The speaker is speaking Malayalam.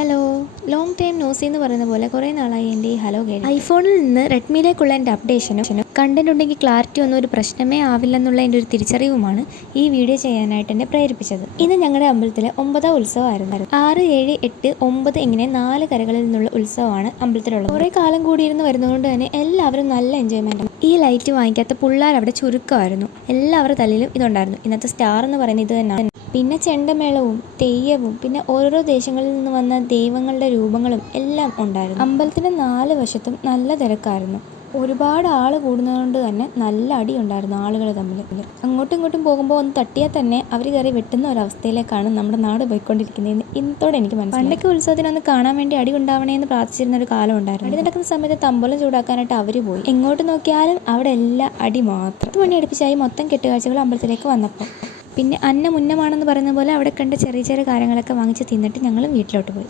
ഹലോ. ലോങ് ടൈം നോസി എന്ന് പറയുന്ന പോലെ കുറേ നാളായി എൻ്റെ ഈ ഹലോ കേട്ട്. ഐഫോണിൽ നിന്ന് റെഡ്മിയിലേക്കുള്ള എൻ്റെ അപ്ഡേഷനും കണ്ടന്റ് ഉണ്ടെങ്കിൽ ക്ലാരിറ്റി ഒന്നും ഒരു പ്രശ്നമേ ആവില്ലെന്നുള്ള എൻ്റെ ഒരു തിരിച്ചറിവുമാണ് ഈ വീഡിയോ ചെയ്യാനായിട്ട് എന്നെ പ്രേരിപ്പിച്ചത്. ഇന്ന് ഞങ്ങളുടെ അമ്പലത്തിലെ 9ാം ഉത്സവമായിരുന്നു. 6, 7, 8, 9 ഇങ്ങനെ 4 കരകളിൽ നിന്നുള്ള ഉത്സവമാണ് അമ്പലത്തിലുള്ളത്. കുറേ കാലം കൂടിയിരുന്ന് വരുന്നതുകൊണ്ട് തന്നെ എല്ലാവരും നല്ല എൻജോയ്മെൻറ്റ്. ഈ ലൈറ്റ് വാങ്ങിക്കാത്ത പിള്ളേർ അവിടെ ചുരുക്കമായിരുന്നു. എല്ലാവരുടെ തലയിലും ഇതുണ്ടായിരുന്നു. ഇന്നത്തെ സ്റ്റാർ എന്ന് പറയുന്നത് ഇത് തന്നെയാണ്. പിന്നെ ചെണ്ടമേളവും തെയ്യവും പിന്നെ ഓരോ ദേശങ്ങളിൽ നിന്ന് വന്ന ദൈവങ്ങളുടെ രൂപങ്ങളും എല്ലാം ഉണ്ടായിരുന്നു. അമ്പലത്തിൻ്റെ 4 വശത്തും നല്ല തിരക്കായിരുന്നു. ഒരുപാട് ആൾ കൂടുന്നതുകൊണ്ട് തന്നെ നല്ല അടി ഉണ്ടായിരുന്നു ആളുകൾ തമ്മിൽ. അങ്ങോട്ടും ഇങ്ങോട്ടും പോകുമ്പോൾ ഒന്ന് തട്ടിയാൽ തന്നെ അവർ കയറി വെട്ടുന്ന ഒരവസ്ഥയിലേക്കാണ് നമ്മുടെ നാട് പോയിക്കൊണ്ടിരിക്കുന്നതെന്ന് ഇന്നത്തോടെ എനിക്ക് മനസ്സിലായി. പണ്ടൊക്കെ ഉത്സവത്തിനൊന്ന് കാണാൻ വേണ്ടി അടി ഉണ്ടാവണേ എന്ന് പ്രാർത്ഥിച്ചിരുന്ന ഒരു കാലം ഉണ്ടായിരുന്നു. അടി നടക്കുന്ന സമയത്ത് തമ്പോലം ചൂടാക്കാനായിട്ട് അവർ പോയി. എങ്ങോട്ട് നോക്കിയാലും അവിടെ എല്ലാം അടി മാത്രം. 10 മണി അടുപ്പിച്ചായി മൊത്തം കെട്ടുകാഴ്ചകൾ അമ്പലത്തിലേക്ക് വന്നപ്പോൾ. പിന്നെ അന്നമുന്നമാണെന്ന് പറയുന്ന പോലെ അവിടെ കണ്ട ചെറിയ ചെറിയ കാര്യങ്ങളൊക്കെ വാങ്ങിച്ച് തിന്നിട്ട് ഞങ്ങൾ വീട്ടിലോട്ട് പോയി.